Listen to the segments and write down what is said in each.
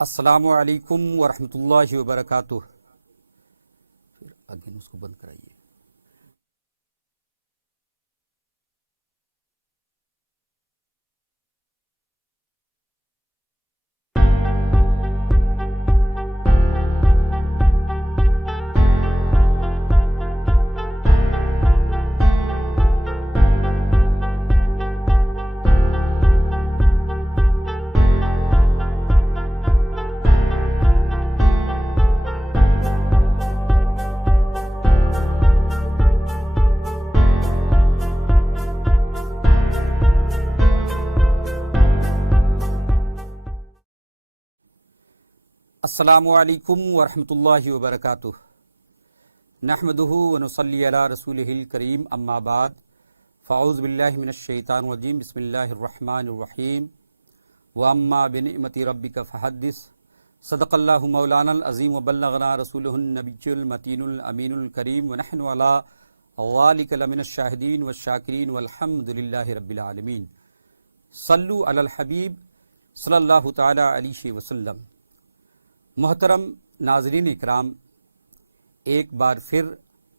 السلام علیکم ورحمۃ اللہ وبرکاتہ۔ پھر اگین اس کو بند کرائیے۔ السلام علیکم ورحمۃ اللہ وبرکاتہ۔ نحمدہ ونصلی علی رسولہ الکریم، اما بعد، فاعوذ باللہ من الشیطان الرجیم، بسم اللہ الرحمن الرحیم۔ واما بنعمت ربک فحدث، صدق اللہ مولانا العظیم وبلغنا رسولہ النبی المتین الامین الکریم، ونحن علی ذلک لمن الشاہدین والشاکرین والحمد للہ رب العالمین۔ صلو علی الحبیب صلی اللہ تعالی علیہ وسلم۔ محترم ناظرین اکرام، ایک بار پھر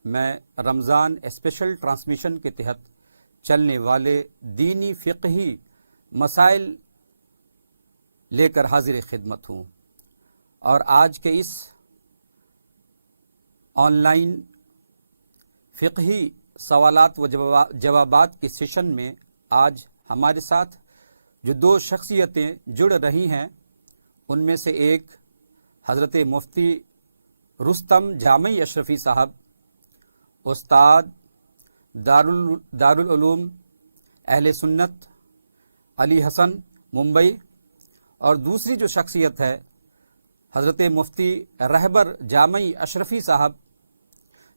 میں رمضان اسپیشل ٹرانسمیشن کے تحت چلنے والے دینی فقہی مسائل لے کر حاضر خدمت ہوں، اور آج کے اس آن لائن فقہی سوالات و جوابات کے سیشن میں آج ہمارے ساتھ جو دو شخصیتیں جڑ رہی ہیں، ان میں سے ایک حضرت مفتی رستم جامعی اشرفی صاحب، استاد دارالعلوم اہل سنت علی حسن ممبئی، اور دوسری جو شخصیت ہے حضرت مفتی رہبر جامعی اشرفی صاحب،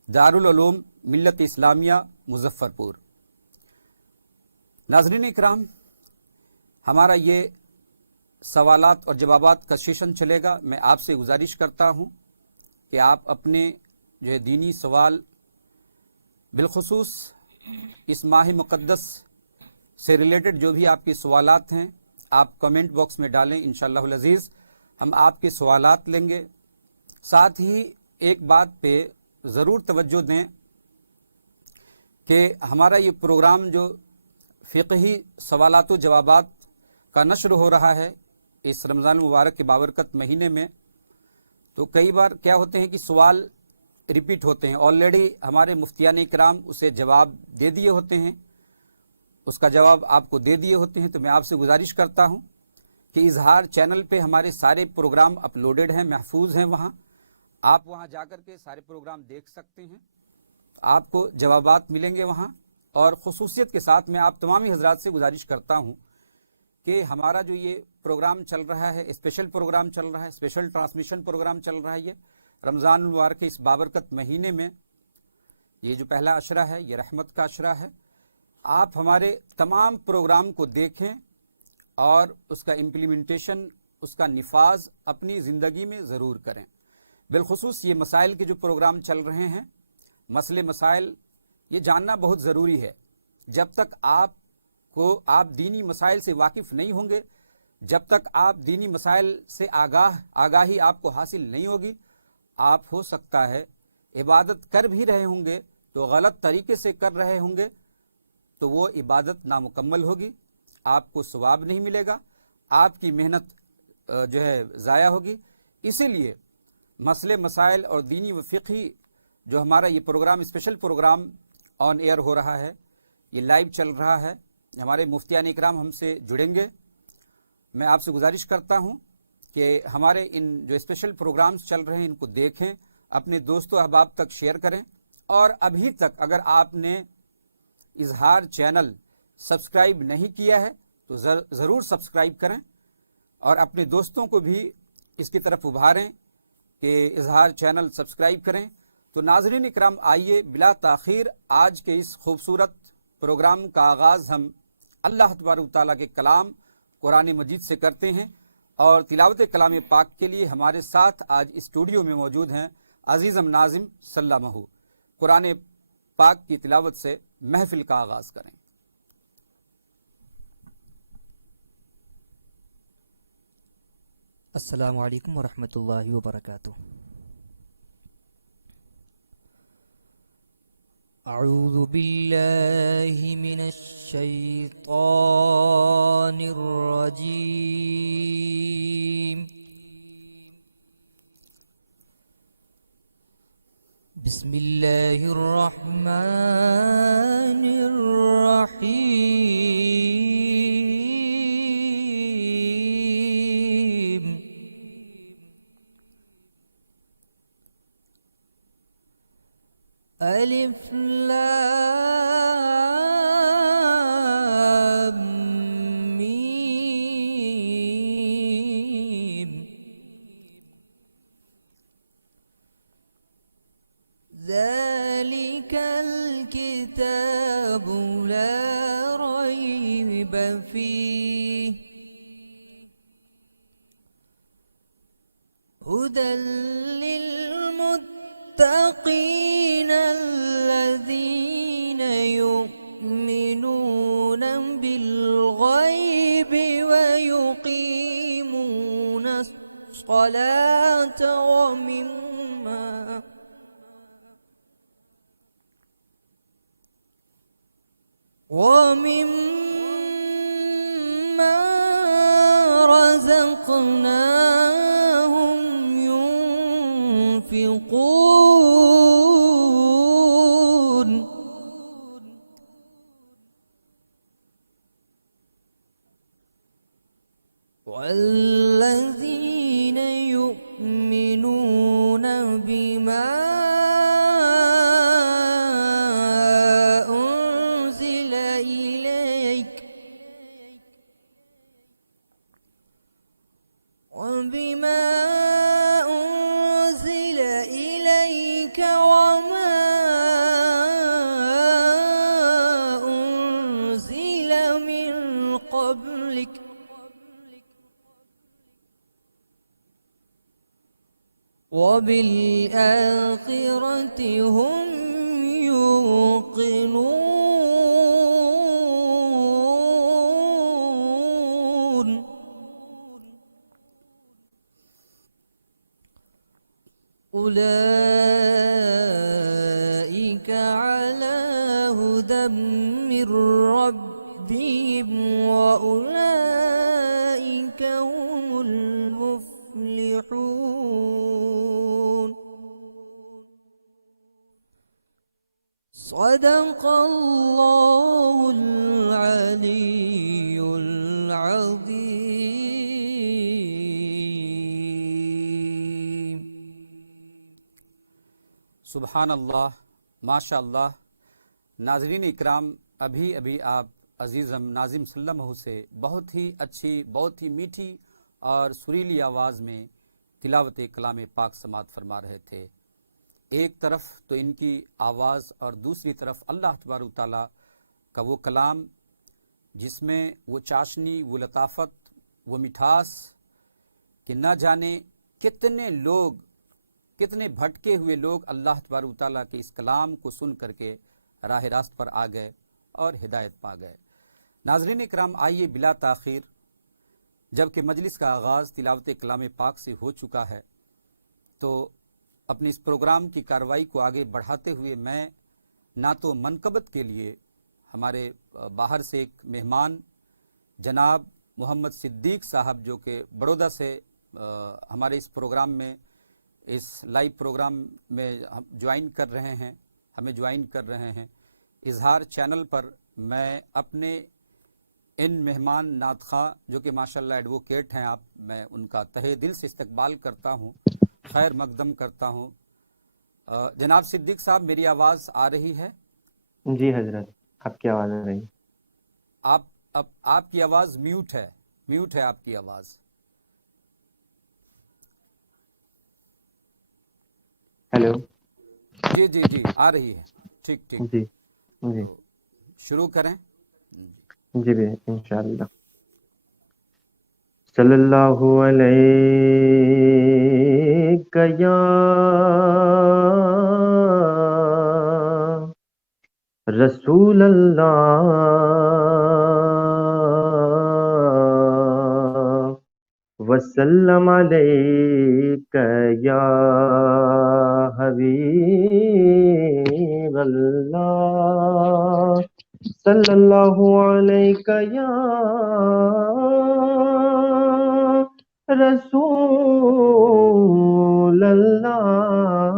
دارالعلوم ملت اسلامیہ مظفر پور۔ ناظرین اکرام، ہمارا یہ سوالات اور جوابات کا سیشن چلے گا۔ میں آپ سے گزارش کرتا ہوں کہ آپ اپنے جو ہے دینی سوال، بالخصوص اس ماہ مقدس سے ریلیٹڈ جو بھی آپ کے سوالات ہیں، آپ کمنٹ باکس میں ڈالیں، انشاءاللہ العزیز ہم آپ کے سوالات لیں گے۔ ساتھ ہی ایک بات پہ ضرور توجہ دیں کہ ہمارا یہ پروگرام جو فقہی سوالات و جوابات کا نشر ہو رہا ہے اس رمضان المبارک کے بابرکت مہینے میں، تو کئی بار کیا ہوتے ہیں کہ سوال ریپیٹ ہوتے ہیں، آلریڈی ہمارے مفتیان اکرام اسے جواب دے دیے ہوتے ہیں، اس کا جواب آپ کو دے دیے ہوتے ہیں۔ تو میں آپ سے گزارش کرتا ہوں کہ اظہار چینل پہ ہمارے سارے پروگرام اپلوڈڈ ہیں، محفوظ ہیں، وہاں آپ وہاں جا کر کے سارے پروگرام دیکھ سکتے ہیں، آپ کو جوابات ملیں گے وہاں۔ اور خصوصیت کے ساتھ میں آپ تمامی حضرات سے گزارش کرتا ہوں کہ ہمارا جو یہ پروگرام چل رہا ہے، اسپیشل پروگرام چل رہا ہے، اسپیشل ٹرانسمیشن پروگرام چل رہا ہے، یہ رمضان المبارک کے اس بابرکت مہینے میں یہ جو پہلا عشرہ ہے، یہ رحمت کا عشرہ ہے۔ آپ ہمارے تمام پروگرام کو دیکھیں اور اس کا امپلیمنٹیشن، اس کا نفاذ اپنی زندگی میں ضرور کریں۔ بالخصوص یہ مسائل کے جو پروگرام چل رہے ہیں، مسئلے مسائل، یہ جاننا بہت ضروری ہے۔ جب تک آپ دینی مسائل سے واقف نہیں ہوں گے، جب تک آپ دینی مسائل سے آگاہی آپ کو حاصل نہیں ہوگی، آپ ہو سکتا ہے عبادت کر بھی رہے ہوں گے تو غلط طریقے سے کر رہے ہوں گے، تو وہ عبادت نامکمل ہوگی، آپ کو ثواب نہیں ملے گا، آپ کی محنت جو ہے ضائع ہوگی۔ اسی لیے مسئلے مسائل اور دینی و فقہی جو ہمارا یہ پروگرام، اسپیشل پروگرام آن ایئر ہو رہا ہے، یہ لائیو چل رہا ہے، ہمارے مفتیان اکرام ہم سے جڑیں گے۔ میں آپ سے گزارش کرتا ہوں کہ ہمارے ان جو اسپیشل پروگرامز چل رہے ہیں ان کو دیکھیں، اپنے دوست و احباب تک شیئر کریں، اور ابھی تک اگر آپ نے اظہار چینل سبسکرائب نہیں کیا ہے تو ضرور سبسکرائب کریں، اور اپنے دوستوں کو بھی اس کی طرف ابھاریں کہ اظہار چینل سبسکرائب کریں۔ تو ناظرین اکرام، آئیے بلا تاخیر آج کے اس خوبصورت پروگرام کا آغاز ہم اللہ تبارک و تعالیٰ کے کلام قرآن مجید سے کرتے ہیں، اور تلاوت کلام پاک کے لیے ہمارے ساتھ آج اسٹوڈیو میں موجود ہیں عزیزم ناظم سلامہ۔ قرآن پاک کی تلاوت سے محفل کا آغاز کریں۔ السلام علیکم ورحمۃ اللہ وبرکاتہ. اعوذ باللہ من الشیطان الرجیم. بسم اللہ الرحمن الرحیم. الف لام میم. ذلك الكتاب لا ريب فيه هدى للمتقين الذين يؤمنون بالغيب ويقيمون الصلاة ومما رزقناهم ينفقون. والذين يؤمنون بما أنزل إليك وما أنزل من قبلك وبالآخرة هم يوقنون. أولئك على هدى من ربهم وأولئك هم المفلحون. صدق الله العلي العظيم. سبحان اللہ، ماشاء اللہ. ناظرین اکرام، ابھی آپ عزیزم ناظم صلی اللہ علیہ وسلم سے بہت ہی اچھی، بہت ہی میٹھی اور سریلی آواز میں تلاوت کلام پاک سماعت فرما رہے تھے. ایک طرف تو ان کی آواز اور دوسری طرف اللہ تبارک و تعالیٰ کا وہ کلام جس میں وہ چاشنی، وہ لطافت، وہ مٹھاس کہ نہ جانے کتنے لوگ، کتنے بھٹکے ہوئے لوگ اللہ تبارک و تعالیٰ کے اس کلام کو سن کر کے راہ راست پر آ گئے اور ہدایت پا گئے. ناظرین اکرام، آئیے بلا تاخیر، جبکہ مجلس کا آغاز تلاوت کلام پاک سے ہو چکا ہے، تو اپنے اس پروگرام کی کارروائی کو آگے بڑھاتے ہوئے میں نہ تو منقبت کے لیے ہمارے باہر سے ایک مہمان جناب محمد صدیق صاحب جو کہ بڑودہ سے ہمارے اس پروگرام میں، اس لائیو پروگرام میں جوائن کر رہے ہیں، ہمیں جوائن کر رہے ہیں اظہار چینل پر، میں اپنے ان مہمان نعت خواں جو کہ ماشاءاللہ ایڈوکیٹ ہیں آپ، میں ان کا تہہ دل سے استقبال کرتا ہوں، خیر مقدم کرتا ہوں. جناب صدیق صاحب، میری آواز آ رہی ہے؟ جی حضرت، آپ کی آواز آ رہی ہے. آپ کی آواز میوٹ ہے آپ کی آواز. ہیلو. جی آ رہی ہے. ٹھیک جی جی تو شروع کریں. جی بھی انشاءاللہ. صلی اللہ علیہ یا رسول اللہ وسلم علیک یا حبیب اللہ صلی اللہ علیک یا رسول اللہ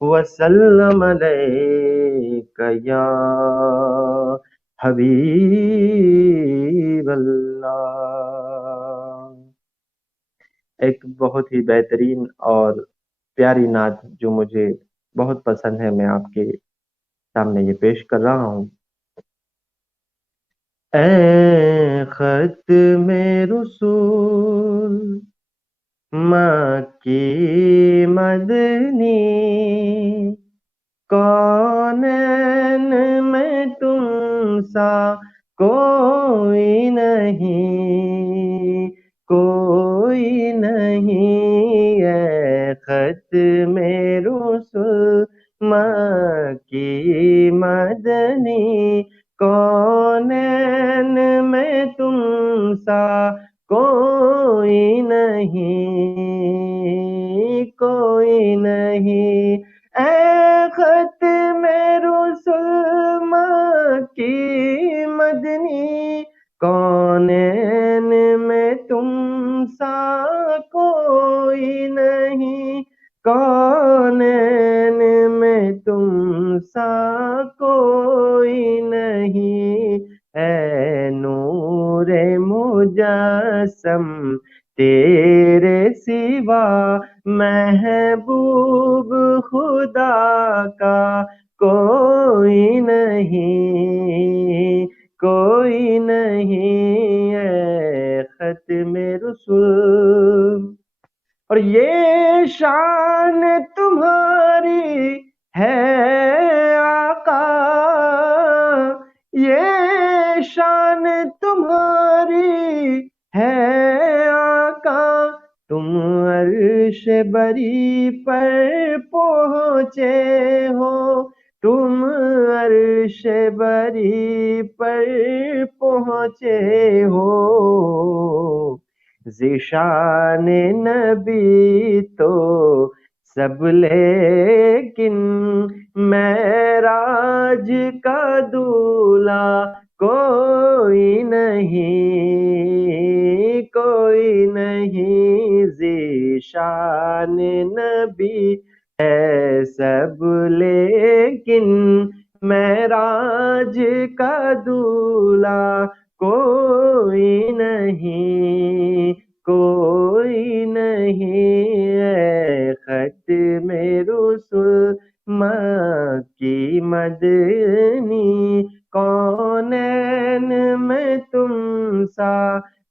وسلم علیک یا حبیب اللہ۔ ایک بہت ہی بہترین اور پیاری نعت جو مجھے بہت پسند ہے، میں آپ کے سامنے یہ پیش کر رہا ہوں۔ اے ختم رسول مکی مدنی، کونین میں تم سا کوئی نہیں، کوئی نہیں، اے ختم رسول مکی مدنی، کونین میں تم سا کوئی نہیں، کوئی نہیں، اے ختم رسول مکی مدنی، کونین میں تم سا کوئی نہیں، کونین میں تم سا کوئی نہیں، اے نور مجسم تیرے سوا محبوب خدا کا کوئی نہیں، کوئی نہیں، اے ختم رسول۔ اور یہ شان تمہاری ہے آقا، یہ شان تمہاری ہے آقا، تم عرش بری پر پہنچے ہو، تم عرش بری پر پہنچے ہو، ذیشان نبی تو سب لیکن معراج کا دولہا کوئی نہیں، کوئی نہیں، ذیشان نبی ہے سب لیکن معراج کا دولہا کوئی نہیں، کوئی نہیں، اے ختم رسول مکی مدنی، کونین میں تم سا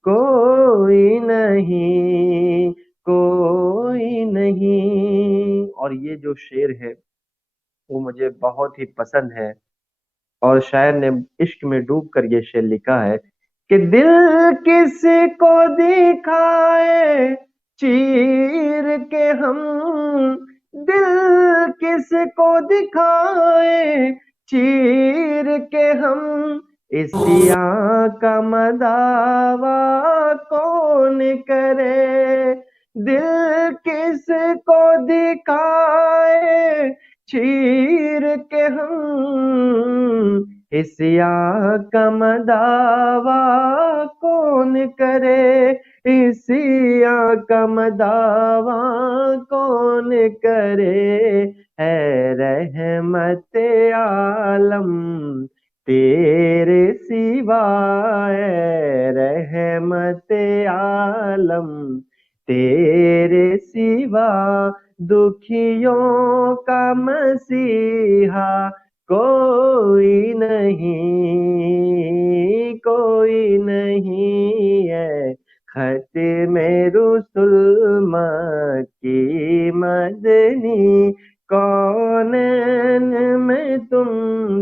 کوئی نہیں، کوئی نہیں۔ اور یہ جو شعر ہے وہ مجھے بہت ہی پسند ہے، اور شاعر نے عشق میں ڈوب کر یہ شعر لکھا ہے کہ دل کس کو دکھائے چیر کے ہم، دل کس کو دکھائے چیر کے ہم، اس سیاہ کا مداوا کون کرے، دل کس کو دکھائے چیر کے ہم، اس سیاہ کا مداوا کون کرے، اس سیاہ کا مداوا کون کرے، اے رحمت عالم تیرے سوا، اے رحمت عالم تیرے سوا، دکھیوں کا مسیحا کوئی نہیں، کوئی نہیں، ہے ختم رسول مکی مدنی، کونین میں تم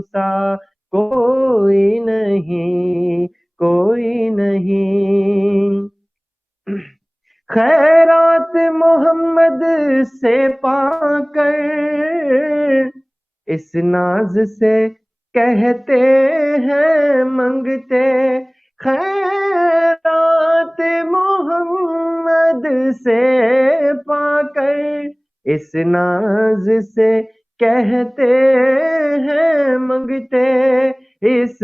سا کوئی نہیں، کوئی نہیں۔ خیرات محمد سے پا کر اس ناز سے کہتے ہیں منگتے، خیرات سے پا کر اس ناز سے کہتے ہیں منگتے، اس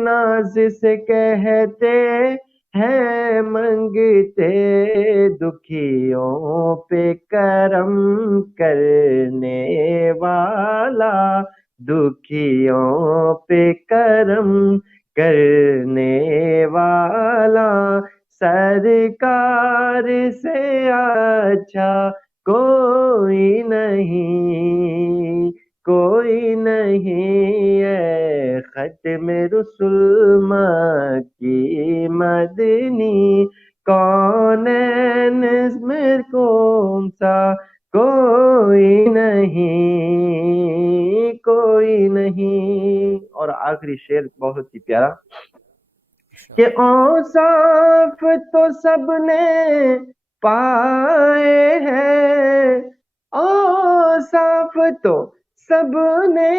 ناز سے کہتے ہیں منگتے، دکھیوں پہ کرم کرنے والا، دکھیوں پہ کرم کرنے والا، سرکار سے اچھا کوئی نہیں، کوئی نہیں ہے ختم رسول مکی مدنی، کونین میں کون سا کوئی نہیں، کوئی نہیں۔ اور آخری شعر بہت ہی پیارا کہ اوصاف تو سب نے پائے ہیں، اوصاف تو سب نے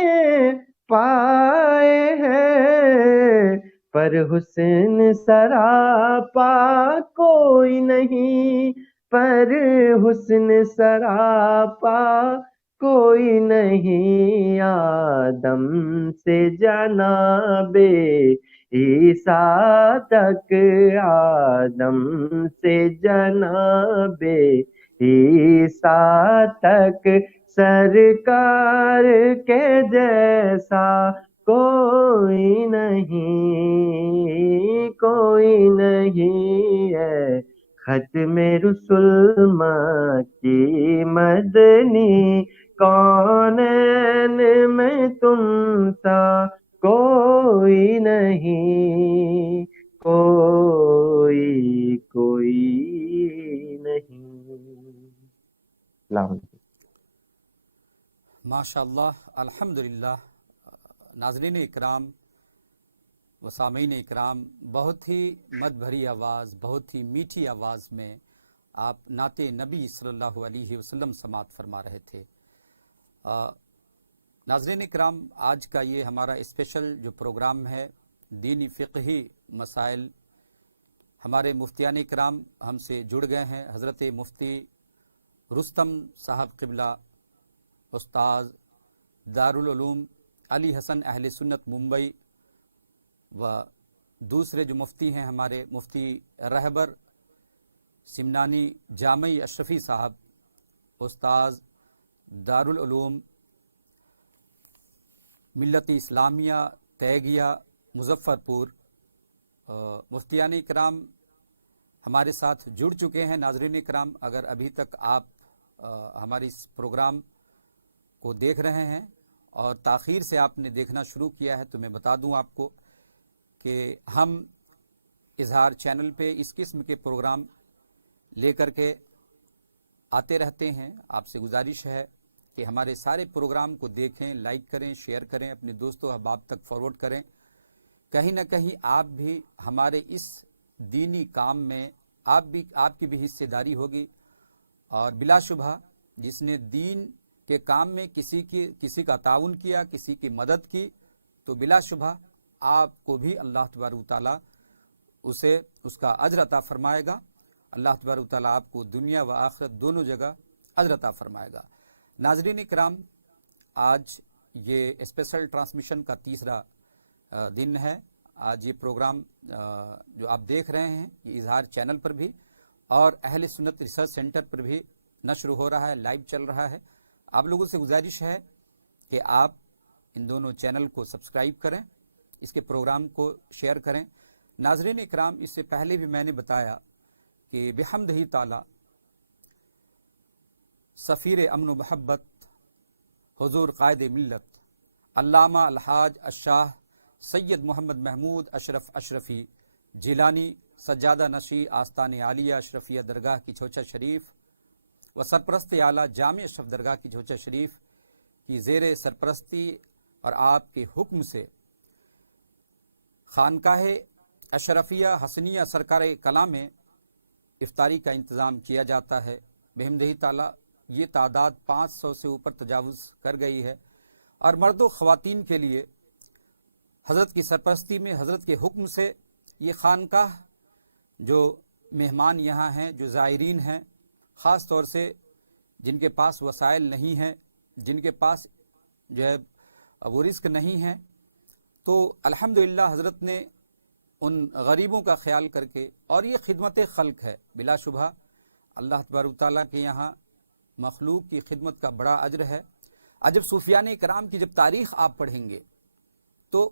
پائے ہیں، پر حسن سراپا کوئی نہیں، پر حسن سراپا کوئی نہیں، آدم سے جناب عیسیٰ تک، آدم سے جناب عیسیٰ تک، سرکار کے جیسا کوئی نہیں، کوئی نہیں ہے ختم رسول مکی مدنی، کونین میں تم سا کوئی نہیں، کوئی نہیں۔ ماشاء اللہ، الحمدللہ۔ ناظرین اکرام و سامعین اکرام، بہت ہی مد بھری آواز، بہت ہی میٹھی آواز میں آپ نعت نبی صلی اللہ علیہ وسلم سماعت فرما رہے تھے۔ ناظرین اکرام، آج کا یہ ہمارا اسپیشل جو پروگرام ہے، دینی فقہی مسائل، ہمارے مفتیان اکرام ہم سے جڑ گئے ہیں۔ حضرت مفتی رستم صاحب قبلہ، استاذ دارالعلوم علی حسن اہل سنت ممبئی، و دوسرے جو مفتی ہیں ہمارے مفتی رہبر سمنانی جامعی اشرفی صاحب، استاذ دارالعلوم ملت اسلامیہ تیگیا مظفر پور، مفتیان اکرام ہمارے ساتھ جڑ چکے ہیں۔ ناظرین اکرام، اگر ابھی تک آپ ہماری اس پروگرام کو دیکھ رہے ہیں اور تاخیر سے آپ نے دیکھنا شروع کیا ہے، تو میں بتا دوں آپ کو کہ ہم اظہار چینل پہ اس قسم کے پروگرام لے کر کے آتے رہتے ہیں۔ آپ سے گزارش ہے کہ ہمارے سارے پروگرام کو دیکھیں، لائک کریں، شیئر کریں، اپنے دوستوں احباب تک فارورڈ کریں۔ کہیں نہ کہیں آپ بھی ہمارے اس دینی کام میں آپ کی بھی حصے داری ہوگی، اور بلا شبہ جس نے دین کے کام میں کسی کا تعاون کیا، کسی کی مدد کی، تو بلا شبہ آپ کو بھی اللہ تبارک و تعالیٰ اس کا اجر عطا فرمائے گا۔ اللہ تبارک و تعالیٰ آپ کو دنیا و آخرت دونوں جگہ اجر عطا فرمائے گا۔ ناظرین اکرام، آج یہ اسپیشل ٹرانسمیشن کا تیسرا دن ہے۔ آج یہ پروگرام جو آپ دیکھ رہے ہیں، یہ اظہار چینل پر بھی اور اہل سنت ریسرچ سینٹر پر بھی نشر ہو رہا ہے، لائیو چل رہا ہے۔ آپ لوگوں سے گزارش ہے کہ آپ ان دونوں چینل کو سبسکرائب کریں، اس کے پروگرام کو شیئر کریں۔ ناظرین اکرام، اس سے پہلے بھی میں نے بتایا کہ بحمدہ تعالی سفیر امن و محبت حضور قائد ملت علامہ الحاج الشاہ سید محمد محمود اشرف اشرفی جیلانی، سجادہ نشی آستان عالیہ اشرفیہ درگاہ کی چھوچا شریف و سرپرست اعلیٰ جامع اشرف درگاہ کی چھوچا شریف کی زیر سرپرستی اور آپ کے حکم سے خانقاہ اشرفیہ حسنیہ سرکار کلام میں افطاری کا انتظام کیا جاتا ہے۔ بحمدہ تعالیٰ یہ تعداد 500 سے اوپر تجاوز کر گئی ہے، اور مرد و خواتین کے لیے حضرت کی سرپرستی میں، حضرت کے حکم سے، یہ خانقاہ جو مہمان یہاں ہیں، جو زائرین ہیں، خاص طور سے جن کے پاس وسائل نہیں ہیں، جن کے پاس جو ہے وہ رزق نہیں ہے، تو الحمدللہ حضرت نے ان غریبوں کا خیال کر کے، اور یہ خدمت خلق ہے بلا شبہ، اللہ تبارک تعالیٰ کے یہاں مخلوق کی خدمت کا بڑا اجر ہے۔ جب صوفیان کرام کی جب تاریخ آپ پڑھیں گے تو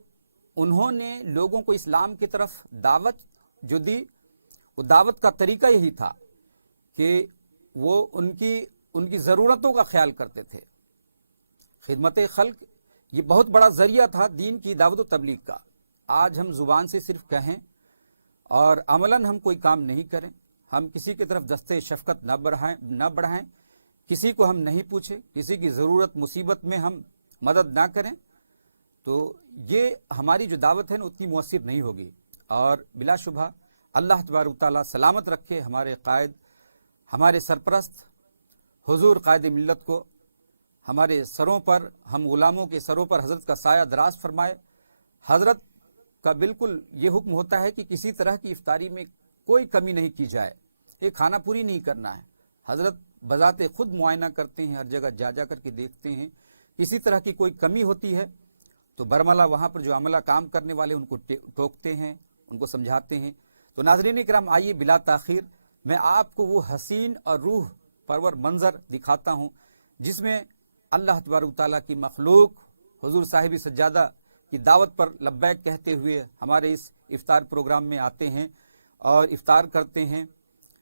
انہوں نے لوگوں کو اسلام کی طرف دعوت جو دی، وہ دعوت کا طریقہ یہی تھا کہ وہ ان کی ضرورتوں کا خیال کرتے تھے۔ خدمت خلق یہ بہت بڑا ذریعہ تھا دین کی دعوت و تبلیغ کا۔ آج ہم زبان سے صرف کہیں اور عملاً ہم کوئی کام نہیں کریں، ہم کسی کی طرف دستے شفقت نہ بڑھائیں، کسی کو ہم نہیں پوچھیں، کسی کی ضرورت مصیبت میں ہم مدد نہ کریں، تو یہ ہماری جو دعوت ہے نا اتنی مؤثر نہیں ہوگی۔ اور بلا شبہ اللہ تبارک تعالیٰ سلامت رکھے ہمارے قائد، ہمارے سرپرست حضور قائد ملت کو، ہمارے سروں پر، ہم غلاموں کے سروں پر حضرت کا سایہ دراز فرمائے۔ حضرت کا بالکل یہ حکم ہوتا ہے کہ کسی طرح کی افطاری میں کوئی کمی نہیں کی جائے، یہ کھانا پوری نہیں کرنا ہے۔ حضرت بذات خود معائنہ کرتے ہیں، ہر جگہ جا کر کے دیکھتے ہیں، کسی طرح کی کوئی کمی ہوتی ہے تو برملا وہاں پر جو عملہ کام کرنے والے ان کو ٹوکتے ہیں، ان کو سمجھاتے ہیں۔ تو ناظرین کرام، آئیے بلا تاخیر میں آپ کو وہ حسین اور روح پرور منظر دکھاتا ہوں جس میں اللہ تبارک تعالیٰ کی مخلوق حضور صاحب سجادہ کی دعوت پر لبیک کہتے ہوئے ہمارے اس افطار پروگرام میں آتے ہیں اور افطار کرتے ہیں،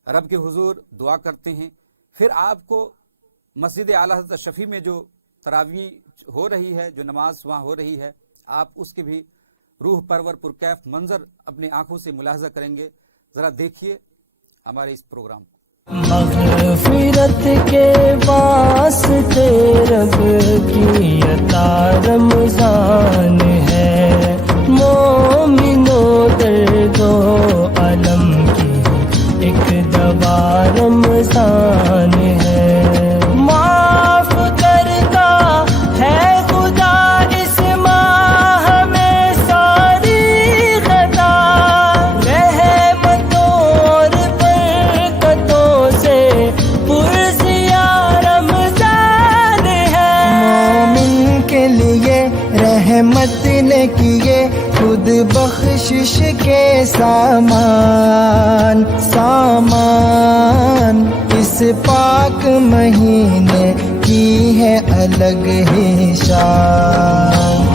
رب کے حضور دعا کرتے ہیں۔ پھر آپ کو مسجد اعلیٰ حضرت شفیع میں جو تراویح ہو رہی ہے، جو نماز وہاں ہو رہی ہے، آپ اس کے بھی روح پرور پرکیف منظر اپنی آنکھوں سے ملاحظہ کریں گے۔ ذرا دیکھیے ہمارے اس پروگرام کو۔ مغفرت کے واسطے رب کی عطا رمضان ہے، مومنوں درد و علم کی ایک دوا رمضان ہے، معاف کرتا ہے خدا اس ماہ میں ساری خطا، رحمتوں اور برکتوں سے پرزیا رمضان ہے، مومن کے لیے رحمت نے کیے خود بخشش کے سامان، اس پاک مہینے کی ہے الگ ہی شان۔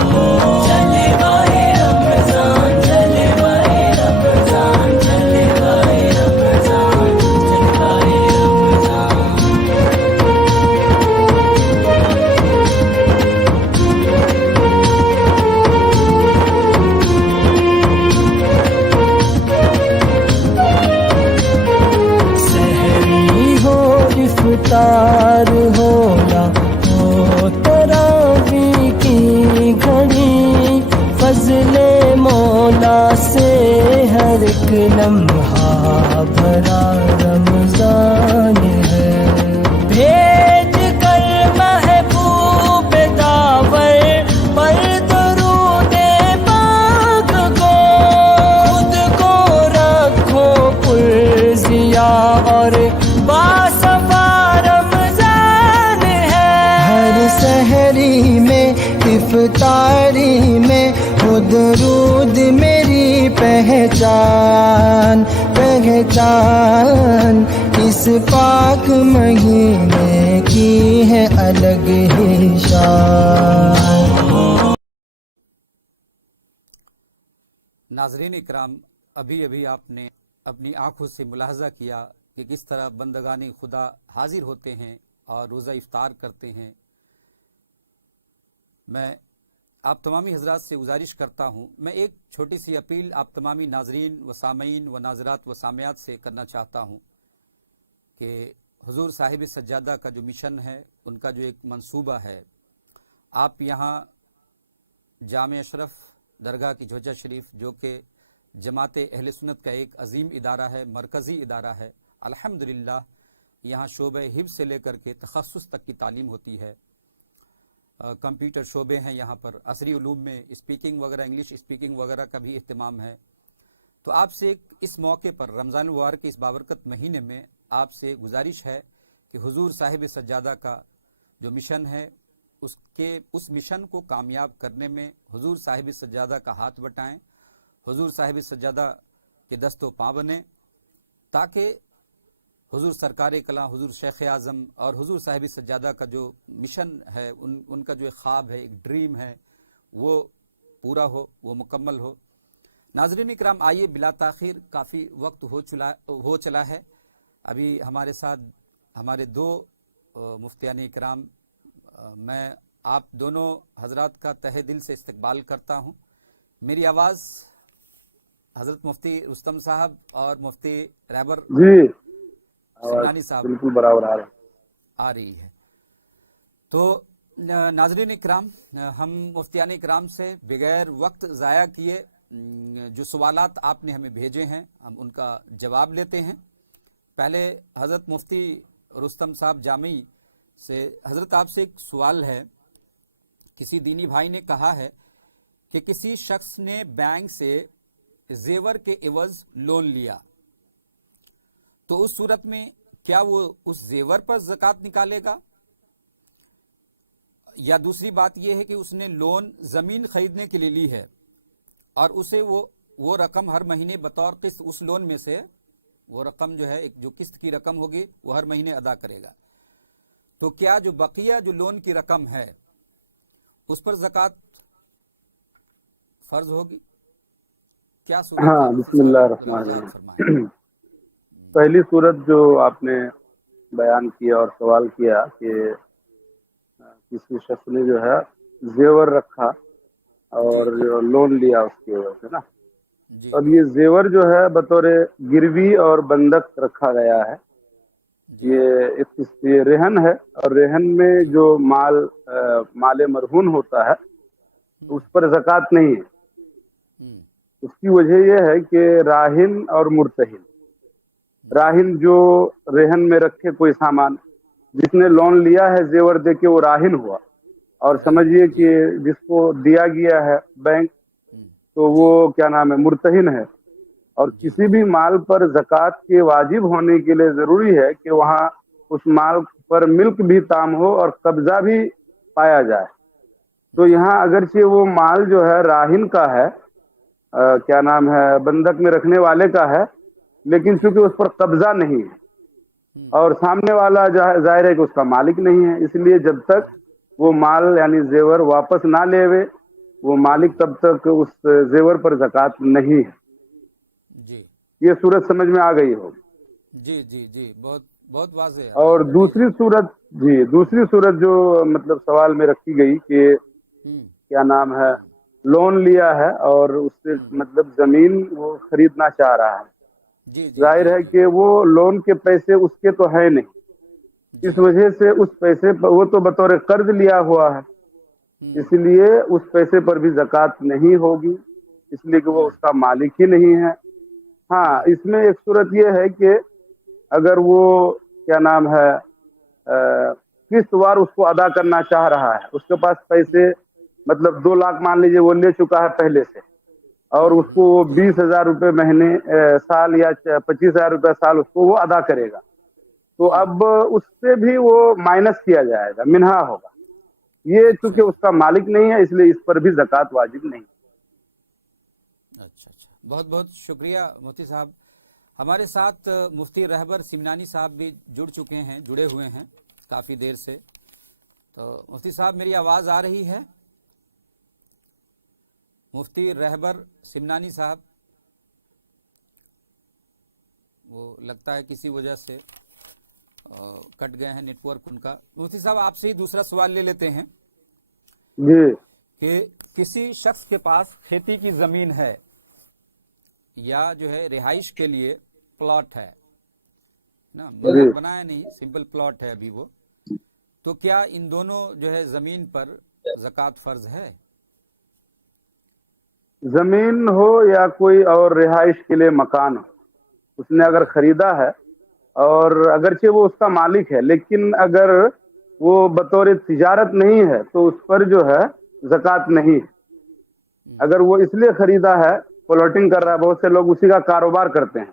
چلے ماہ رمضان، چلے ماہ رمضان، چلے ماہ رمضان، چلے ماہ رمضان۔ سحری ہو افطار ہو یا ہو تراویح کی گھڑی، فضل مولا سے ہر ایک لمحہ بھرا رمضان ہے، بھیج کر محبوب داور پر درود پاک کو، خود کو رکھو پرزیا اور باصفا رمضان ہے، ہر سحری میں افطاری میں ہو درود میری پہچان، اس پاک مہینے کی ہے الگ ہی شان۔ ناظرین اکرام، ابھی آپ نے اپنی آنکھوں سے ملاحظہ کیا کہ کس طرح بندگان خدا حاضر ہوتے ہیں اور روزہ افطار کرتے ہیں۔ میں آپ تمامی حضرات سے گزارش کرتا ہوں، میں ایک چھوٹی سی اپیل آپ تمامی ناظرین و سامعین و ناظرات و سامعات سے کرنا چاہتا ہوں کہ حضور صاحب سجادہ کا جو مشن ہے، ان کا جو ایک منصوبہ ہے، آپ یہاں جامع اشرف درگاہ کی جھوجہ شریف جو کہ جماعت اہل سنت کا ایک عظیم ادارہ ہے، مرکزی ادارہ ہے، الحمدللہ یہاں شعبہ حفظ سے لے کر کے تخصص تک کی تعلیم ہوتی ہے، کمپیوٹر شعبے ہیں یہاں پر، عصری علوم میں اسپیکنگ وغیرہ، انگلش اسپیکنگ وغیرہ کا بھی اہتمام ہے۔ تو آپ سے اس موقع پر رمضان المبارک کے اس بابرکت مہینے میں آپ سے گزارش ہے کہ حضور صاحب سجادہ کا جو مشن ہے اس مشن کو کامیاب کرنے میں حضور صاحب سجادہ کا ہاتھ بٹائیں، حضور صاحب سجادہ کے دست و پاں بنیں، تاکہ حضور سرکار کلاں، حضور شیخ اعظم اور حضور صاحب سجادہ کا جو مشن ہے، ان کا جو ایک خواب ہے، ایک ڈریم ہے، وہ پورا ہو، وہ مکمل ہو۔ ناظرین اکرام، آئیے بلا تاخیر، کافی وقت ہو چلا ہے، ابھی ہمارے ساتھ ہمارے دو مفتیان اکرام، میں آپ دونوں حضرات کا تہہ دل سے استقبال کرتا ہوں۔ میری آواز حضرت مفتی رستم صاحب اور مفتی رہبر جی سمنانی صاحب بالکل برابر آ رہی ہے۔ تو ناظرین اکرام، ہم مفتیان اکرام سے بغیر وقت ضائع کیے جو سوالات آپ نے ہمیں بھیجے ہیں ہم ان کا جواب لیتے ہیں۔ پہلے حضرت مفتی رستم صاحب جامعی سے حضرت آپ سے ایک سوال ہے۔ کسی دینی بھائی نے کہا ہے کہ کسی شخص نے بینک سے زیور کے عوض لون لیا، تو اس صورت میں کیا وہ اس زیور پر زکوٰۃ نکالے گا؟ یا دوسری بات یہ ہے کہ اس نے لون زمین خریدنے کے لیے لی ہے اور اسے وہ رقم ہر مہینے بطور قسط اس لون میں سے وہ رقم جو ہے ایک جو قسط کی رقم ہوگی وہ ہر مہینے ادا کرے گا، تو کیا جو بقیہ جو لون کی رقم ہے اس پر زکوٰۃ فرض ہوگی؟ کیا صورت ہاں، ہے؟ بسم اللہ الرحمن وضاحت فرمائیں۔ الرحیم۔ پہلی صورت جو آپ نے بیان کیا اور سوال کیا کہ کسی شخص نے جو ہے زیور رکھا اور جو لون لیا اس کی وجہ سے نا، جی اب یہ زیور جو ہے بطور گروی اور بندک رکھا گیا ہے، جی یہ رہن ہے، اور رہن میں جو مال مرہون ہوتا ہے اس پر زکوٰۃ نہیں ہے۔ اس کی وجہ یہ ہے کہ راہن اور مرتہن، راہن جو رہن میں رکھے کوئی سامان، جس نے لون لیا ہے زیور دے کے وہ راہن ہوا، اور سمجھیے کہ جس کو دیا گیا ہے بینک تو وہ کیا نام ہے مرتہن ہے۔ اور کسی بھی مال پر زکوٰۃ کے واجب ہونے کے لیے ضروری ہے کہ وہاں اس مال پر ملک بھی تام ہو اور قبضہ بھی پایا جائے۔ تو یہاں اگرچہ وہ مال جو ہے راہن کا ہے، کیا نام ہے بندک میں رکھنے والے کا ہے، لیکن چونکہ اس پر قبضہ نہیں ہے اور سامنے والا ظاہر ہے کہ اس کا مالک نہیں ہے، اس لیے جب تک وہ مال یعنی زیور واپس نہ لیوے وہ مالک تب تک اس زیور پر زکوٰۃ نہیں ہے۔ جی یہ صورت سمجھ میں آ گئی ہو؟ جی جی جی بہت بہت واضح ہے۔ اور دوسری صورت جو مطلب سوال میں رکھی گئی کہ کیا نام ہے لون لیا ہے اور اس سے مطلب زمین وہ خریدنا چاہ رہا ہے، جی جی ظاہر ہے کہ وہ لون کے پیسے اس کے تو ہے نہیں، اس وجہ سے اس پیسے پر وہ تو بطور قرض لیا ہوا ہے، اس لیے اس پیسے پر بھی زکوٰۃ نہیں ہوگی، اس لیے کہ وہ اس کا مالک ہی نہیں ہے۔ ہاں، اس میں ایک صورت یہ ہے کہ اگر وہ کیا نام ہے قسط وار اس کو ادا کرنا چاہ رہا ہے، اس کے پاس پیسے مطلب 2 لاکھ مان لیجیے وہ لے چکا ہے پہلے سے، اور اس کو 20,000 روپے مہینے سال یا 25,000 روپے سال اس کو وہ ادا کرے گا، تو اب اس سے بھی وہ مائنس کیا جائے گا، منہا ہوگا۔ یہ چونکہ اس کا مالک نہیں ہے اس لیے اس پر بھی زکوٰۃ واجب نہیں۔ اچھا، بہت بہت شکریہ مفتی صاحب۔ ہمارے ساتھ مفتی رہبر سمنانی صاحب بھی جڑے ہوئے ہیں کافی دیر سے۔ تو مفتی صاحب میری آواز آ رہی ہے؟ مفتی رہبر سمنانی صاحب، وہ لگتا ہے کسی وجہ سے کٹ گئے ہیں نیٹ ورک ان کا۔ مفتی صاحب آپ سے ہی دوسرا سوال لے لیتے ہیں جی، کہ کسی شخص کے پاس کھیتی کی زمین ہے یا جو ہے رہائش کے لیے پلاٹ ہے نا، بنایا نہیں، سمپل پلاٹ ہے ابھی وہ، تو کیا ان دونوں جو ہے زمین پر زکوٰۃ فرض ہے؟ زمین ہو یا کوئی اور رہائش کے لیے مکان ہو، اس نے اگر خریدا ہے اور اگرچہ وہ اس کا مالک ہے لیکن اگر وہ بطور تجارت نہیں ہے تو اس پر جو ہے زکوٰۃ نہیں ہے۔ اگر وہ اس لیے خریدا ہے، پلاٹنگ کر رہا ہے، بہت سے لوگ اسی کا کاروبار کرتے ہیں،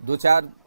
2-4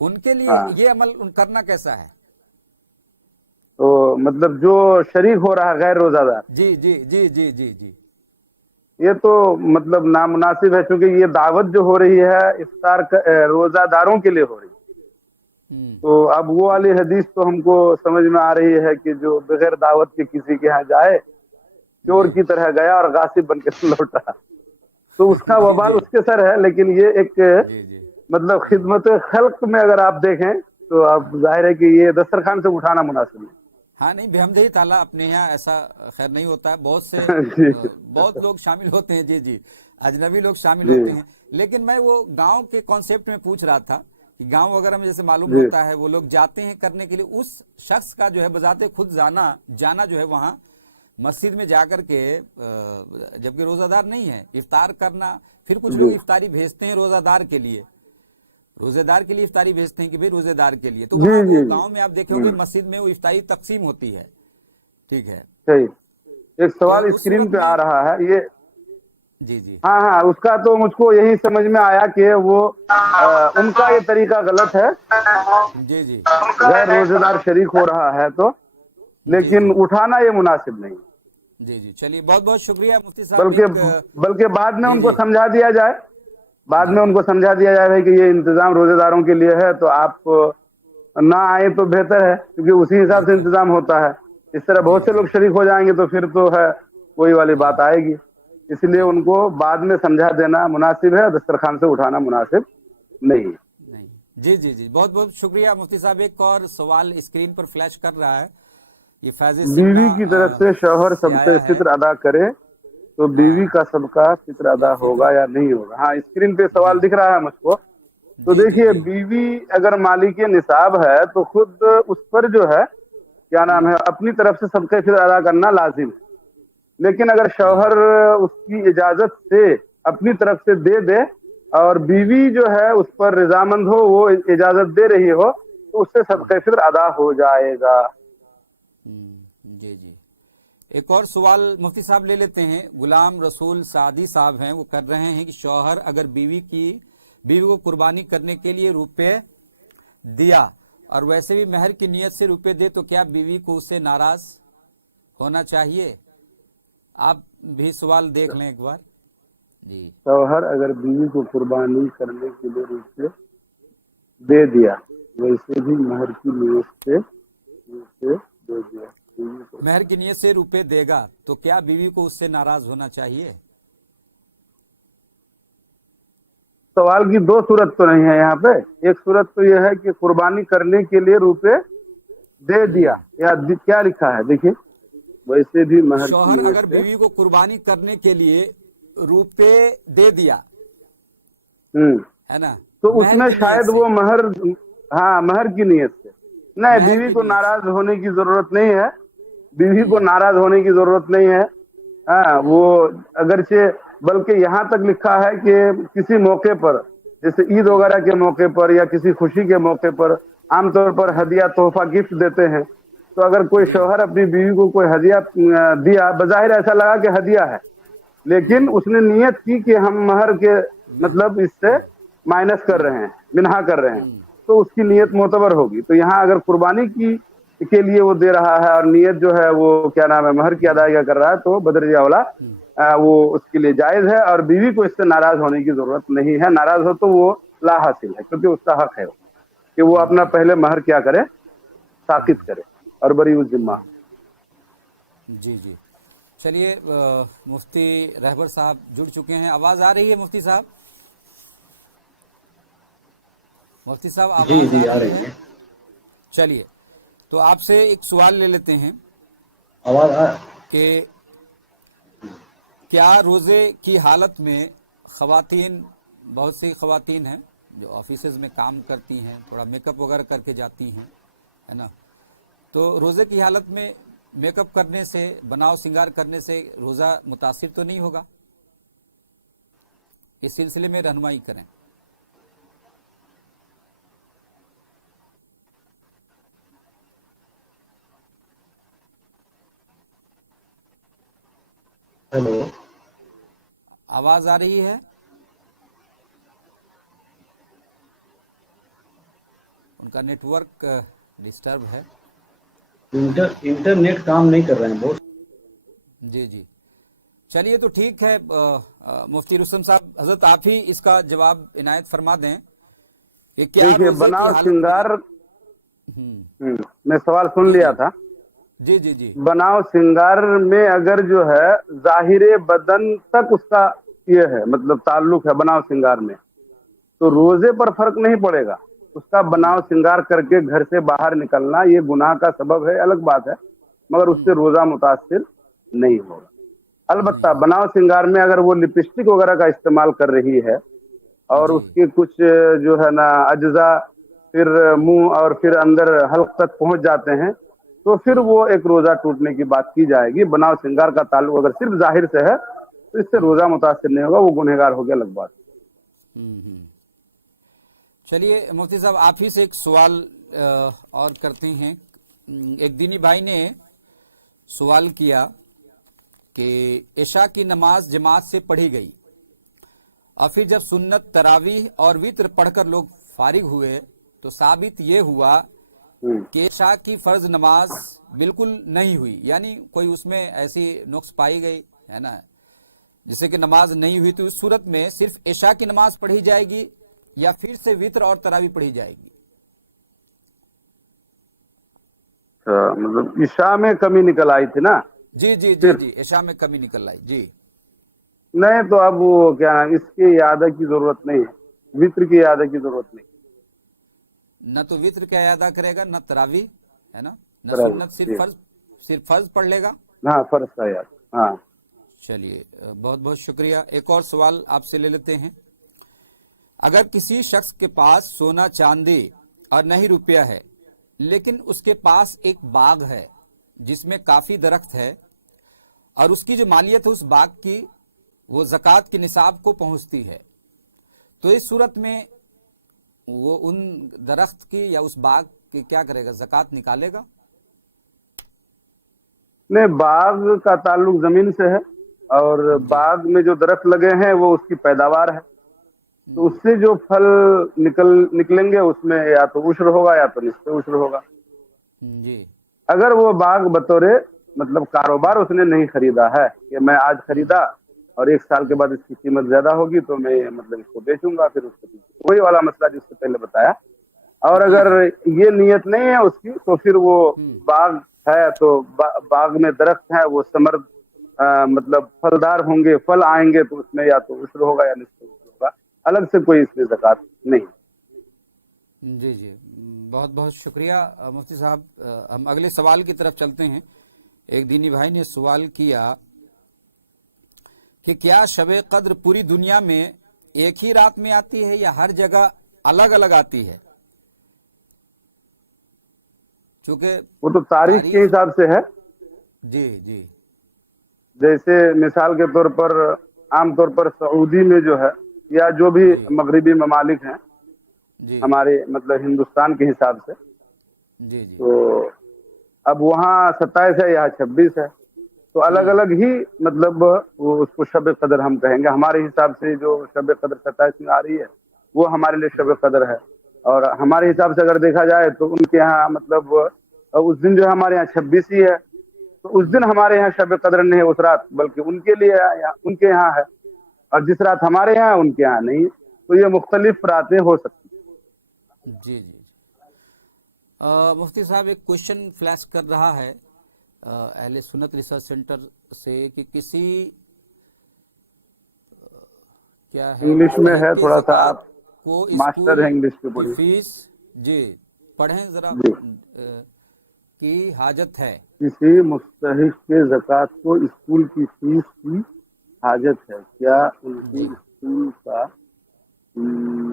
ان کے لیے ہاں۔ یہ عمل کرنا کیسا ہے؟ تو مطلب جو شریک ہو رہا ہے غیر روزہ دار، جی جی جی جی جی جی یہ تو مطلب نامناسب ہے، کیونکہ یہ دعوت جو ہو رہی ہے افطار روزہ داروں کے لیے ہو رہی ہے۔ ہم، تو اب وہ والی حدیث تو ہم کو سمجھ میں آ رہی ہے کہ جو بغیر دعوت کے کسی کے ہاں جائے، چور جی کی طرح گیا اور غاصب بن کے لوٹا، تو اس کا جی وبال جی اس کے سر ہے۔ لیکن یہ ایک جی جی مطلب خدمت خلق میں اگر آپ دیکھیں تو آپ ظاہر ہے کہ یہ دسترخوان سے اٹھانا مناسب نہیں۔ ہاں نہیں، بحمدہ تعالیٰ اپنے یہاں ایسا خیر نہیں ہوتا ہے، بہت سے جی بہت لوگ شامل ہوتے ہیں، جی جی، اجنبی لوگ شامل جی ہوتے ہیں، لیکن میں وہ گاؤں کے کانسیپٹ میں پوچھ رہا تھا کہ گاؤں وغیرہ میں جیسے معلوم جی ہوتا ہے وہ لوگ جاتے ہیں کرنے کے لیے، اس شخص کا جو ہے بذات خود جانا جو ہے وہاں مسجد میں جا کر کے جبکہ روزہ دار نہیں ہے، افطار کرنا، پھر کچھ لوگ جی افطاری بھیجتے ہیں روزہ دار کے لیے، روزے دار کے لیے افطاری بھیجتے ہیں کہ بھئی روزے دار کے لیے، تو جی وہاں وہ جی جی گاؤں میں آپ دیکھو گے مسجد میں وہ افطاری تقسیم ہوتی ہے، ٹھیک ہے، صحیح۔ ایک تو سوال اس اسکرین صورت پہ میں آ رہا ہے یہ، جی جی ہاں ہاں، اس کا تو مجھ کو یہی سمجھ میں آیا کہ وہ ان کا یہ طریقہ غلط ہے، جی جی غیر روزے دار شریک ہو رہا ہے تو، جی لیکن جی اٹھانا یہ مناسب نہیں، جی جی چلیے بہت بہت شکریہ مفتی صاحب، ایک بلکہ بعد میں جی ان کو جی سمجھا دیا جائے، بعد جی میں ان جی کو سمجھا دیا جائے بھائی کہ یہ انتظام روزے داروں کے لیے ہے، تو آپ نہ آئیں تو بہتر ہے، کیونکہ اسی حساب سے بہتر، انتظام ہوتا ہے۔ اس طرح جی بہت سے جی لوگ شریک ہو جائیں گے تو پھر تو ہے وہی والی جی بات آئے گی، اس لیے جی ان جی کو بعد میں سمجھا دینا مناسب ہے، دسترخوان سے اٹھانا مناسب نہیں ہے۔ نہیں، جی جی جی بہت بہت شکریہ مفتی صاحب، ایک اور سوال اسکرین پر فلیش کر رہا ہے، یہ فیض سمنا بیوی کی طرف سے شوہر سے سب سے آیا ہے، فطر ادا کرے تو ہاں بیوی کا سب کا فطر یا ادا فطر، ہوگا یا نہیں ہوگا؟ ہاں، اسکرین پہ جی سوال دکھ رہا ہے مجھ کو۔ تو جی جی دیکھیے، جی بیوی اگر مالک نصاب ہے تو خود اس پر جو ہے کیا نام ہے اپنی طرف سے صدقہ فطر ادا کرنا لازم ہے، لیکن اگر جی شوہر اس کی اجازت سے اپنی طرف سے دے دے اور بیوی جو ہے اس پر رضامند ہو، وہ اجازت دے رہی ہو، تو اس سے صدقہ فطر ادا ہو جائے گا۔ جی جی ایک اور سوال مفتی صاحب لے لیتے ہیں، غلام رسول سعدی صاحب ہیں، وہ کر رہے ہیں کہ شوہر اگر بیوی کو قربانی کرنے کے لیے روپے دیا اور ویسے بھی مہر کی نیت سے روپے دے تو کیا بیوی کو اس سے ناراض ہونا چاہیے؟ آپ بھی سوال دیکھ لیں ایک بار، جی شوہر اگر بیوی کو قربانی کرنے کے لیے روپے دے دیا، ویسے بھی مہر کی نیت سے روپے دے دیا، بیوی کو مہر کی نیت سے روپے دے گا تو کیا بیوی کو اس سے ناراض ہونا چاہیے؟ سوال کی دو صورت تو نہیں ہے یہاں پہ، ایک صورت تو یہ ہے کہ قربانی کرنے کے لیے روپے دے دیا، یا کیا لکھا ہے دیکھیے، ویسے بھی مہر کی شوہر نیت اگر سے، بیوی کو قربانی کرنے کے لیے روپے دے دیا ہوں، ہے نا، تو اس مہر میں کی نیت شاید سے، وہ مہر، ہاں مہر کی نیت سے، نہیں، مہر بیوی کی کو نیت سے، ناراض ہونے کی ضرورت نہیں ہے، بیوی کو ناراض ہونے کی ضرورت نہیں ہے، ہاں وہ اگرچہ بلکہ یہاں تک لکھا ہے کہ کسی موقع پر، جیسے عید وغیرہ کے موقع پر یا کسی خوشی کے موقع پر عام طور پر ہدیہ تحفہ گفٹ دیتے ہیں، تو اگر کوئی جی شوہر اپنی بیوی کو کوئی ہدیہ دیا، بظاہر ایسا لگا کہ ہدیہ ہے، لیکن اس نے نیت کی کہ ہم مہر کے مطلب اس سے مائنس کر رہے ہیں، منہا کر رہے ہیں، تو اس کی نیت معتبر ہوگی۔ تو یہاں اگر قربانی کے لیے وہ دے رہا ہے اور نیت جو ہے وہ کیا نام ہے مہر کی ادائیگی کر رہا ہے، تو بدرجہ اولا وہ اس کے لیے جائز ہے، اور بیوی کو اس سے ناراض ہونے کی ضرورت نہیں ہے، ناراض ہو تو وہ لا حاصل ہے، کیونکہ اس کا حق ہے کہ وہ اپنا پہلے مہر کیا کرے، ساقط کرے، اور بری الذمہ۔ جی جی چلیے، مفتی رہبر صاحب جڑ چکے ہیں، آواز آ رہی ہے مفتی صاحب؟ مفتی صاحب جی آواز آ جی رہی ہے؟ ہے، چلیے، تو آپ سے ایک سوال لے لیتے ہیں آواز کہ کیا روزے کی حالت میں خواتین، بہت سی خواتین ہیں جو آفیسز میں کام کرتی ہیں، تھوڑا میک اپ وغیرہ کر کے جاتی ہیں، ہے نا، تو روزے کی حالت میں میک اپ کرنے سے، بناؤ سنگار کرنے سے روزہ متاثر تو نہیں ہوگا؟ اس سلسلے میں رہنمائی کریں۔ ہیلو، آواز آ رہی ہے؟ ان کا نیٹ ورک ڈسٹرب ہے. انٹرنیٹ کام نہیں کر رہے ہیں بہت. جی جی چلیے تو ٹھیک ہے. مفتی رستم صاحب حضرت آپ ہی اس کا جواب عنایت فرما دیں کہ کیا دیکھیے روزے کی بناؤ حالت سنگار، میں میں سوال سن لیا تھا. جی جی جی بناؤ سنگار میں اگر جو ہے ظاہر بدن تک اس کا یہ ہے مطلب تعلق ہے بناؤ سنگار میں، تو روزے پر فرق نہیں پڑے گا. اس کا بناؤ سنگار کر کے گھر سے باہر نکلنا یہ گناہ کا سبب ہے، الگ بات ہے، مگر اس سے روزہ متاثر نہیں ہوگا. البتہ بناؤ سنگار میں اگر وہ لپسٹک وغیرہ کا استعمال کر رہی ہے اور اس کے کچھ جو ہے نا اجزاء پھر منہ اور پھر اندر حلق تک پہنچ جاتے ہیں تو پھر وہ ایک روزہ ٹوٹنے کی بات کی جائے گی. بناؤ سنگار کا تعلق اگر صرف ظاہر سے ہے تو اس سے روزہ متاثر نہیں ہوگا، وہ گنہگار ہو گیا، الگ بات. چلیے مفتی صاحب آپ ہی سے ایک سوال اور کرتے ہیں. ایک دینی بھائی نے سوال کیا کہ عشاء کی نماز جماعت سے پڑھی گئی اور پھر جب سنت تراویح اور وتر پڑھ کر لوگ فارغ ہوئے تو ثابت یہ ہوا کہ عشاء کی فرض نماز بالکل نہیں ہوئی، یعنی کوئی اس میں ایسی نقص پائی گئی ہے نا جسے کہ نماز نہیں ہوئی. تو اس صورت میں صرف عشاء کی نماز پڑھی جائے گی یا پھر سے وتر اور تراویح پڑھی جائے گی؟ مطلب عشاء میں کمی نکل آئی تھی نا. جی جی جی جی عشاء میں کمی نکل آئی. جی نہیں تو اب وہ کیا اس کی اعادہ کی ضرورت نہیں ہے، وطر کی اعادہ کی ضرورت نہیں. نہ تو وتر کا ادا کرے گا نہ تراویح ہے نا، نہ تراویح، سنت، جی. صرف فرض پڑھ لے گا. ہاں فرض کا یاد. ہاں چلیے بہت بہت شکریہ. ایک اور سوال آپ سے لے لیتے ہیں. اگر کسی شخص کے پاس سونا چاندی اور نہیں روپیہ ہے لیکن اس کے پاس ایک باغ ہے جس میں کافی درخت ہے اور اس کی جو مالیت ہے اس باغ کی وہ زکوٰۃ کے نصاب کو پہنچتی ہے، تو اس صورت میں وہ ان درخت کی یا اس باغ کی کیا کرے گا؟ زکوٰۃ نکالے گا؟ نہیں، باغ کا تعلق زمین سے ہے اور باغ میں جو درخت لگے ہیں وہ اس کی پیداوار ہے، تو اس سے جو پھل نکلیں گے اس میں یا تو عشر ہوگا یا تو نصف عشر ہوگا. جی اگر وہ باغ بطور مطلب کاروبار اس نے نہیں خریدا ہے کہ میں آج خریدا اور ایک سال کے بعد اس کی قیمت زیادہ ہوگی تو میں مطلب اس کو بیچوں گا، پھر اس کو وہی والا مسئلہ جس سے پہلے بتایا. اور اگر یہ نیت نہیں ہے اس کی تو پھر وہ باغ ہے تو باغ میں درخت ہے وہ ثمر مطلب پھلدار ہوں گے، پھل آئیں گے تو اس میں یا تو عشر ہوگا یا نصف عشر ہوگا، الگ سے کوئی اس میں زکوٰۃ نہیں. جی جی بہت بہت شکریہ مفتی صاحب. ہم اگلے سوال کی طرف چلتے ہیں. ایک دینی بھائی نے سوال کیا کہ کیا شب قدر پوری دنیا میں ایک ہی رات میں آتی ہے یا ہر جگہ الگ الگ آتی ہے؟ چونکہ وہ تو تاریخ کے حساب سے ہے. جی جی جیسے مثال کے طور پر عام طور پر سعودی میں جو ہے یا جو بھی مغربی ممالک ہیں جی ہمارے مطلب ہندوستان کے حساب سے، جی جی تو اب وہاں 27 ہے یہاں 26 ہے، تو الگ الگ ہی مطلب وہ اس کو شب قدر ہم کہیں گے. ہمارے حساب سے جو شب قدر 27 میں آ رہی ہے وہ ہمارے لیے شب قدر ہے، اور ہمارے حساب سے اگر دیکھا جائے تو ان کے ہاں مطلب اس دن جو ہمارے یہاں 26 ہی ہے، تو اس دن ہمارے یہاں شب قدر نہیں ہے اس رات، بلکہ ان کے لیے ان کے یہاں ہے، اور جس رات ہمارے یہاں ان کے یہاں نہیں. تو یہ مختلف راتیں ہو سکتی ہیں. جی جی مفتی صاحب ایک کوشچن فلیش کر رہا ہے اہل سنت ریسرچ سینٹر سے کہ کسی کیا ہے انگلش میں ہے، کے تھوڑا سا زکوٰۃ آپ کو ماسٹر ہے اسکول انگلش کے کی پڑھیے. فیس جی پڑھیں ذرا جی، کی حاجت ہے. کسی مستحق کے زکوٰۃ کو اسکول کی فیس کی حاجت ہے، کیا ان کی جی اسکول کا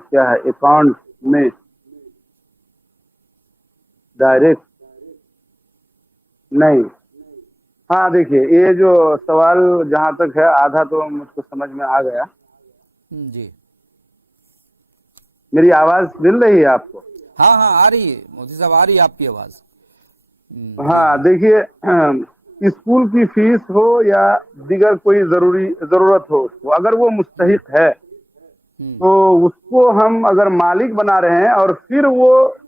کیا ہے اکاؤنٹ میں ڈائریکٹ نہیں؟ ہاں دیکھیے یہ جو سوال جہاں تک ہے آدھا تو مجھ کو سمجھ میں آ گیا. جی میری آواز مل رہی ہے آپ کو؟ ہاں ہاں آ رہی ہے مفتی صاحب، آ رہی ہے آپ کی آواز. ہاں دیکھیے اسکول کی فیس ہو یا دیگر کوئی ضرورت ہو اس کو، اگر وہ مستحق ہے تو اس کو ہم اگر مالک بنا رہے ہیں اور پھر وہ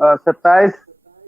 27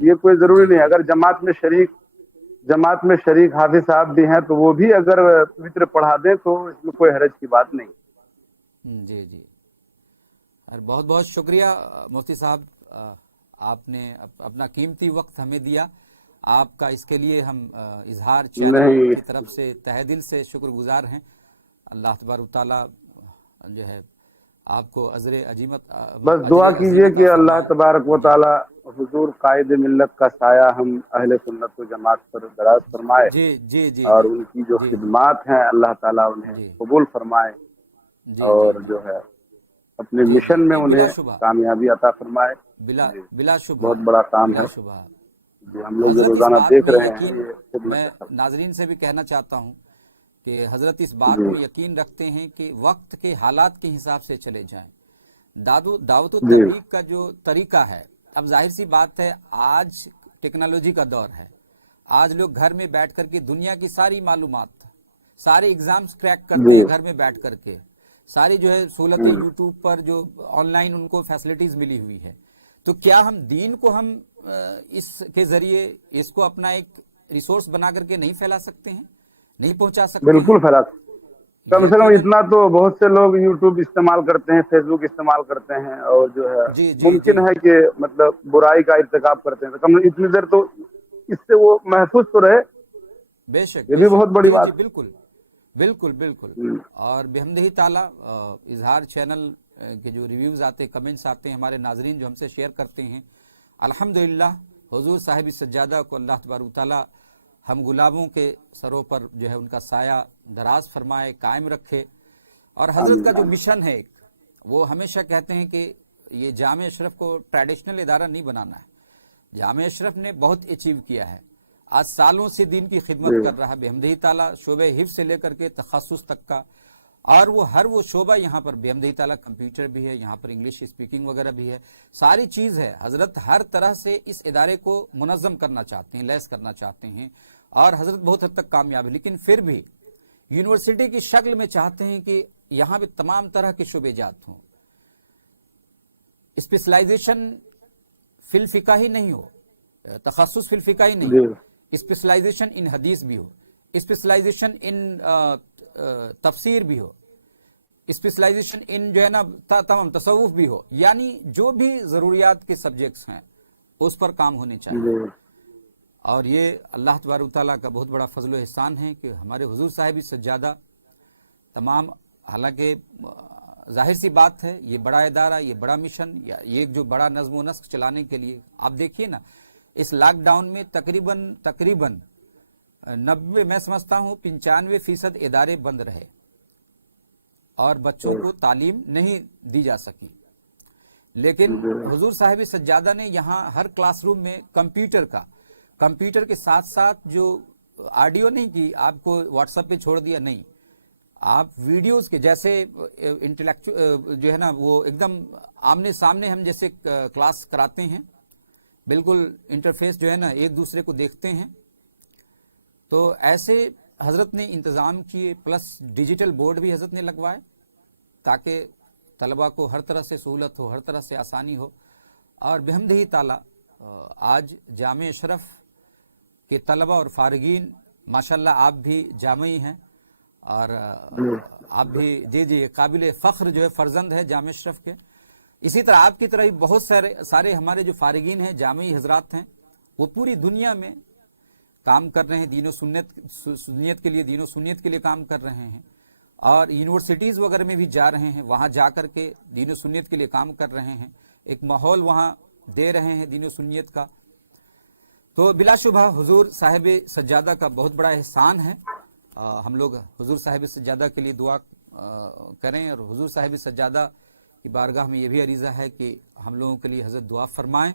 یہ کوئی ضروری نہیں. اگر جماعت میں شریک حافظ صاحب بھی ہیں تو وہ بھی اگر وطر پڑھا دیں تو اس میں کوئی حرج کی بات نہیں. جی جی، اور بہت بہت شکریہ مفتی صاحب، آپ نے اپنا قیمتی وقت ہمیں دیا. آپ کا اس کے لیے ہم اظہار چینل کی طرف سے تہہ دل سے شکر گزار ہیں. اللہ تبارک تعالیٰ جو ہے آپ کو اجر عظیمت بس دعا کیجئے کہ اللہ تبارک و تعالی حضور قائد ملت کا سایہ ہم اہل سنت و جماعت پر دراز فرمائے. جی جی جی، اور ان کی جو خدمات ہیں اللہ تعالیٰ انہیں قبول فرمائے، اور جو ہے اپنے مشن میں انہیں کامیابی عطا فرمائے. بلا شبہ بہت بڑا کام ہے جو ہم لوگ روزانہ دیکھ رہے ہیں. میں ناظرین سے بھی کہنا چاہتا ہوں کہ حضرت اس بات میں یقین رکھتے ہیں کہ وقت کے حالات کے حساب سے چلے جائیں. دعوت و تبلیغ کا جو طریقہ ہے، اب ظاہر سی بات ہے آج ٹیکنالوجی کا دور ہے. آج لوگ گھر میں بیٹھ کر کے دنیا کی ساری معلومات، سارے اگزامز کریک کرتے ہیں گھر میں بیٹھ کر کے. ساری جو ہے سہولتیں یوٹیوب پر جو آن لائن ان کو فیسلٹیز ملی ہوئی ہے. تو کیا ہم دین کو ہم اس کے ذریعے اس کو اپنا ایک ریسورس بنا کر کے نہیں پھیلا سکتے ہیں، نہیں پہنچا سکتے؟ بالکل پھیلا سکتے. کم سے کم اتنا تو بہت سے لوگ یوٹیوب استعمال کرتے ہیں، فیس بک استعمال کرتے ہیں، اور جو ہے ممکن ہے کہ مطلب برائی کا ارتکاب کرتے ہیں. کم اتنی دیر تو اس سے وہ محفوظ تو رہے. بے شک، یہ بھی بہت بڑی بات. بالکل بالکل بالکل. اور بحمدہ تعالیٰ اظہار چینل کے جو ریویوز آتے، کمنٹس آتے ہیں، ہمارے ناظرین جو ہم سے شیئر کرتے ہیں، الحمدللہ حضور صاحب سجادہ کو اللہ تبارک تعالیٰ ہم غلاموں کے سروں پر جو ہے ان کا سایہ دراز فرمائے، قائم رکھے. اور حضرت کا جو مشن ہے وہ ہمیشہ کہتے ہیں کہ یہ جامع اشرف کو ٹریڈیشنل ادارہ نہیں بنانا ہے. جامع اشرف نے بہت اچیو کیا ہے، آج سالوں سے دین کی خدمت کر رہا ہے بحمدہ تعالیٰ، شعبہ حفظ سے لے کر کے تخصص تک کا. اور وہ ہر وہ شعبہ یہاں پر بحمدہ تعالیٰ کمپیوٹر بھی ہے، یہاں پر انگلش اسپیکنگ وغیرہ بھی ہے، ساری چیز ہے. حضرت ہر طرح سے اس ادارے کو منظم کرنا چاہتے ہیں، لیس کرنا چاہتے ہیں، اور حضرت بہت حد تک کامیاب ہے. لیکن پھر بھی یونیورسٹی کی شکل میں چاہتے ہیں کہ یہاں پہ تمام طرح کے شعبے جات ہوں. اسپیشلائزیشن فی الفقہ ہی نہیں ہو، تخصص فی الفقہ ہی نہیں ہو، اسپیشلائزیشن ان حدیث بھی ہو، اسپیشلائزیشن ان تفسیر بھی ہو، اسپیشلائزیشن ان جو ہے نا تمام تصوف بھی ہو. یعنی جو بھی ضروریات کے سبجیکٹس ہیں اس پر کام ہونے چاہیے. اور یہ اللہ تبارک تعالیٰ کا بہت بڑا فضل و احسان ہے کہ ہمارے حضور صاحب سجادہ تمام، حالانکہ ظاہر سی بات ہے یہ بڑا ادارہ، یہ بڑا مشن، یہ جو بڑا نظم و نسق چلانے کے لیے آپ دیکھیے نا، اس لاک ڈاؤن میں تقریباً 90 میں سمجھتا ہوں 95% ادارے بند رہے اور بچوں کو تعلیم نہیں دی جا سکی. لیکن حضور صاحب سجادہ نے یہاں ہر کلاس روم میں کمپیوٹر کے ساتھ ساتھ جو آڈیو نہیں کی آپ کو واٹس ایپ پہ چھوڑ دیا، نہیں، آپ ویڈیوز کے جیسے جو ہے نا وہ ایک دم آمنے سامنے ہم جیسے کلاس کراتے ہیں، بالکل انٹرفیس جو ہے نا ایک دوسرے کو دیکھتے ہیں. تو ایسے حضرت نے انتظام کیے، پلس ڈیجیٹل بورڈ بھی حضرت نے لگوائے تاکہ طلبہ کو ہر طرح سے سہولت ہو، ہر طرح سے آسانی ہو. اور بحمدہ تعالیٰ آج جامع اشرف کے طلبہ اور فارغین ماشاءاللہ آپ بھی جامعی ہیں، اور آپ بھی جی قابل فخر جو ہے فرزند ہے جامع اشرف کے. اسی طرح آپ کی طرح ہی بہت سارے ہمارے جو فارغین ہیں، جامعی حضرات ہیں، وہ پوری دنیا میں کام کر رہے ہیں، دین و سنیت کے لیے، دین و سنیت کے لیے کام کر رہے ہیں، اور یونیورسٹیز وغیرہ میں بھی جا رہے ہیں، وہاں جا کر کے دین و سنیت کے لیے کام کر رہے ہیں، ایک ماحول وہاں دے رہے ہیں دین و سنیت کا. تو بلا شبہ حضور صاحب سجادہ کا بہت بڑا احسان ہے. ہم لوگ حضور صاحب سجادہ کے لیے دعا کریں، اور حضور صاحب سجادہ کی بارگاہ میں یہ بھی عریضہ ہے کہ ہم لوگوں کے لیے حضرت دعا فرمائیں.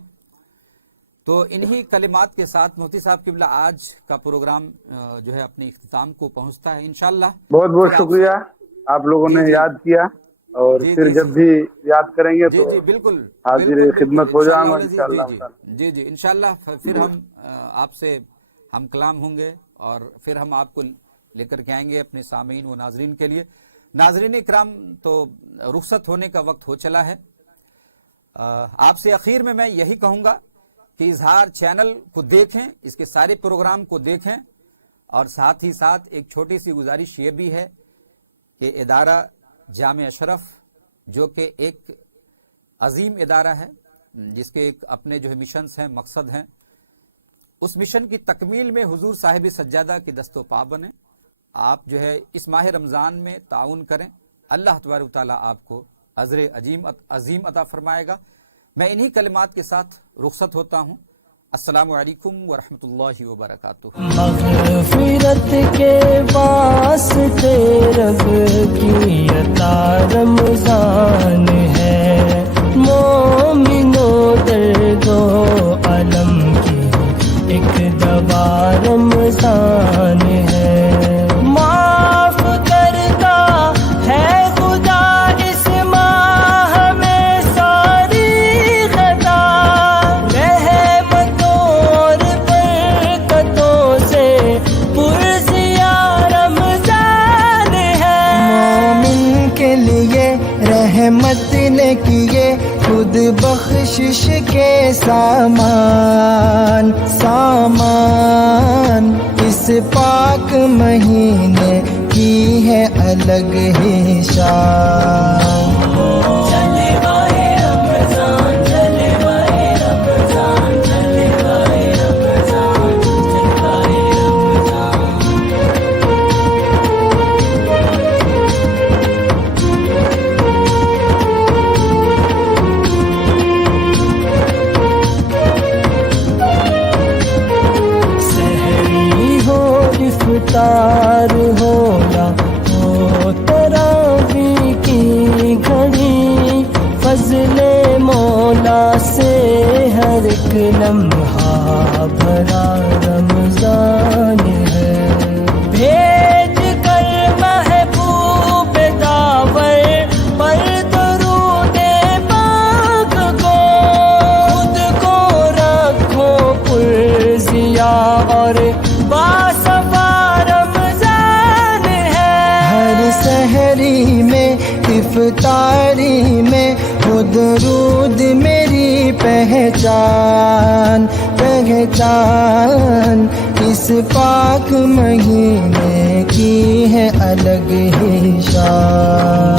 تو انہی کلمات کے ساتھ مفتی صاحب قبلہ آج کا پروگرام جو ہے اپنے اختتام کو پہنچتا ہے انشاءاللہ. بہت بہت شکریہ، آپ لوگوں نے یاد کیا، اور پھر جب بھی یاد کریں گے تو بالکل حاضر خدمت ہو جائیں گے انشاءاللہ. جی انشاءاللہ پھر ہم آپ سے ہم کلام ہوں گے، اور پھر ہم آپ کو لے کر کے آئیں گے اپنے سامعین و ناظرین کے لیے. ناظرین اکرام، تو رخصت ہونے کا وقت ہو چلا ہے. آپ سے اخیر میں یہی کہوں گا کہ کہ اظہار چینل کو دیکھیں، اس کے سارے پروگرام کو دیکھیں، اور ساتھ ہی ساتھ ایک چھوٹی سی گزارش یہ بھی ہے کہ ادارہ جامع اشرف جو کہ ایک عظیم ادارہ ہے، جس کے ایک اپنے جو ہے مشنز ہیں، مقصد ہیں، اس مشن کی تکمیل میں حضور صاحب سجادہ کی دست و پا بنے. آپ جو ہے اس ماہ رمضان میں تعاون کریں، اللہ تبارک و تعالیٰ آپ کو اجر عظیم عطا فرمائے گا. میں انہی کلمات کے ساتھ رخصت ہوتا ہوں. السلام علیکم ورحمۃ اللہ وبرکاتہ. مغفرت کے واسطے رب کی عطا رمضان ہے، مومنوں درد و علم کی ایک دوا رمضان ہے. معاف کرتا ہے خدا اس ماہ میں ساری خطا، رحمتوں اور برکتوں سے پرزیا رمضان ہے. مومن کے لیے رحمت نے کیے خود بخشش کے سامان، اس پاک مہینے کی ہے الگ ہی شان. افطار ہو یا ہو تراویح کی گھڑی، فضل مولا سے ہر ایک لمحہ بھرا رمضان ہے. بھیج کر محبوب داور پر درود پاک کو، خود کو رکھو پرزیا اور سحری میں افطاری میں ہو درود میری پہچان، اس پاک مہینے کی ہے الگ ہی شان.